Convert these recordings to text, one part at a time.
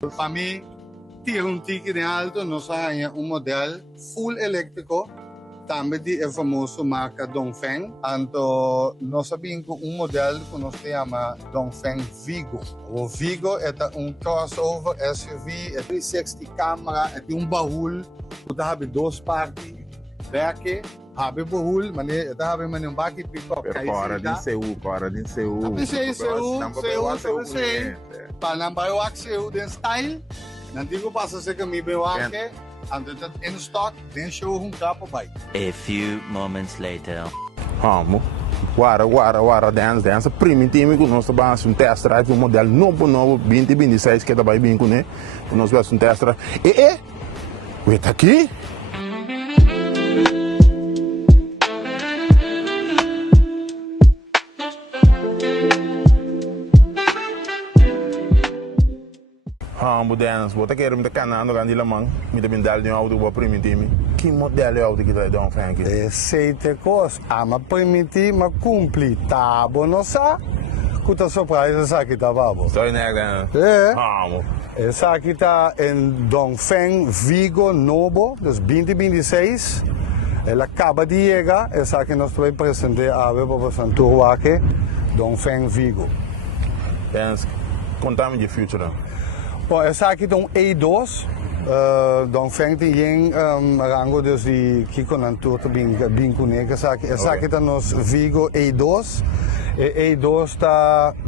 Para mim, ter tique de alto, nós temos modelo full elétrico, também é famoso marca Dongfeng. Então, nós sabemos que modelo que nós chama Dongfeng Vigo. O Vigo é crossover SUV, é 360 câmera, é baú, que tem duas partes, back, habe baú, mas habe um back pick-up. Fora de Seul. Para não baixar Seul den style, não digo para ser que me baixar, and that in stock, then showroom capa by. A few moments later. Guara, dance, primitivo que nós vamos um test drive, modelo novo, 2026 que vai bem com ele, nós vamos um test drive. Vem aqui. Budenas, bota quero me canal no grande lamang, me também dá de um auto para primitivo. Que modelo é auto que está dando Frank? Seite cos, ama primitivo, mas completado, não sabe? Kuta surpresa essa aqui tá babo. Só nega. Essa aqui tá em Dongfeng Vigo Novo, dos 2026. Ela acaba de chegar, essa aqui nós vamos apresentar a Web Santo aqui, Dongfeng Vigo. Contame de futuro. Bom, essa aqui é um E2, Dongfeng tem rango de que com a turta bem conecta. Essa aqui é nos Vigo E2. E2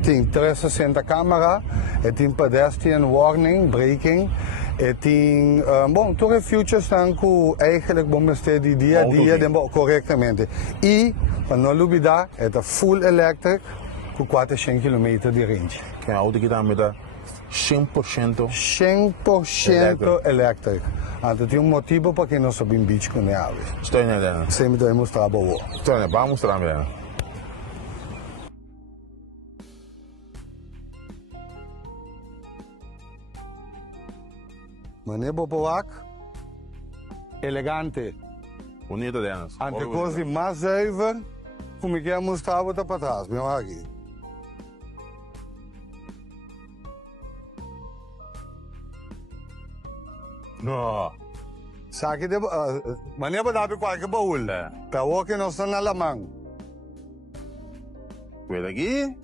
tem 360 câmera, tem pedestrian warning, braking, tem todos os features que eigenlijk vamos ter de dia a dia corretamente. E, para não olvidar, é full electric com 400 km de range. Que auto que está 100% elétrico. Então tem motivo para que nós sabemos bicho com ela. Estou entendendo. Sempre vai mostrar para você. Estou entendendo. Vamos mostrar mesmo. Mané Boboak, elegante. Bonito, Denis. Ante coisa mais zuiver, como eu quero mostrar para trás. Vem aqui. No. Sabe de mané para dar qualquer baú. Para o que nós estamos na lamang. Vem aqui.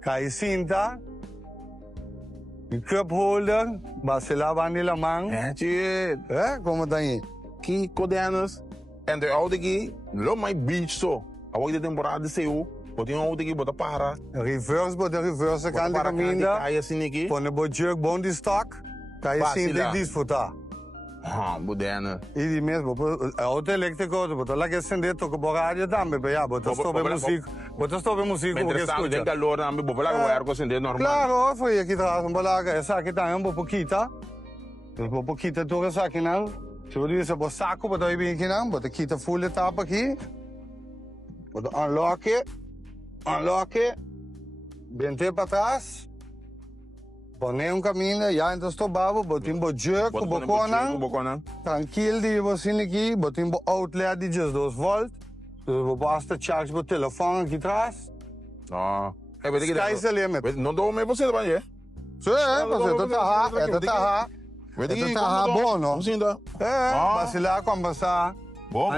Cai cinta. Cup holder, basila van lamang. Como tá aí? Que codeanos, en de auto aqui, lo mais beach so. A hora de temporada de Seul, botem um auto aqui, bota para. Reverse, bota reverse, canta caminha. Cai assim aqui. Põe o jerk bom de stock, cai assim de desfrutar. Budena. E mesmo, auto elétrico, bota lá que acender, toca o rádio também, bota stop música, porque escuta. Tem calor, não me bola o ar com acender normal. Claro, foi aqui atrás, bolaga, essa aqui tá um pouquinho, um pouquinho toda essa aqui não. Se você dizer, bota saco, bota aí bem aqui não, bota quita full etapa aqui, bota unlock, vente para trás. Põe caminho, já então estou babo, botem o jerk, o bocona, tranquilo de você aqui, botem o outlet de 12 volt, basta charge o telefone aqui atrás. Sky's the limit. Não dou mais você também, é? Sim, você tá bom, não? Sim, dá. Vacilar, conversar. Bom.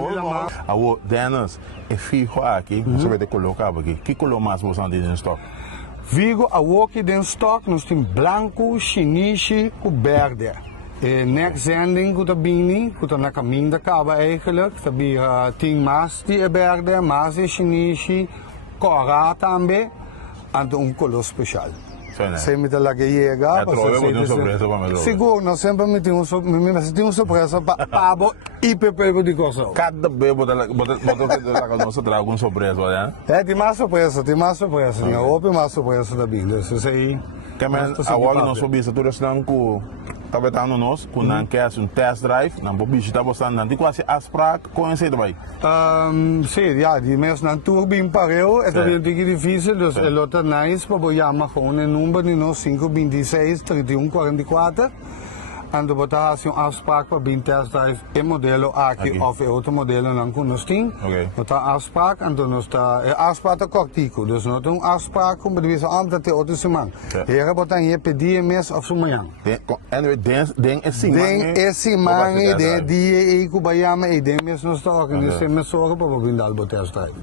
Agora, Denis, é fijo aqui, você vai ter que colocar aqui. Que color mais você tem em estoque? Vigo, a walkie den stock, nós temos branco, chinese e verde. Next ending, que tá bem, que tá na caminho da cava eigenlijk. Tem mais de verde, mais de chinese, cora também, e color especial. Sempre tá lá que chega. Seguro, nós sempre metemos uma surpresa para e pepe de coisa. Cada vez bota nossa traga uma surpresa, né? Tem mais surpresa. Tem outra mais surpresa da vida. Isso aí. Agora nós subimos tudo isso não com estava tendo nós com não quer um test drive, não vou bicho estava sendo não quase as pra conhecer também. Sim, já de mesmo na tour bem pareu, é também difícil, dus é outra nice para chamar com o número de nós 526 3144. En de bota's yung afspraak pa bin test drive in modelo aki Aki. of auto modelo ng kunusting. Oké. Bota afspraak en toen is de afspraak de kortico. Dus no toen afspraak kom de wisse am dat de auto simang. Ja. Here botan hier pedir mes of sumayang. Anyway, ding is sim. Ding is simang de die ku bayama e ding mes no sta Oké. organise mes sorge pa bindal bo test drive.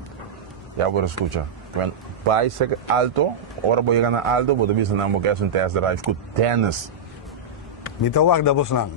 Ya, agora escucha. Quando vai ser alto, ora vou chegar na alto, vou te dizer, não, vou querer um test drive com tênis. Mita wag da bos nang.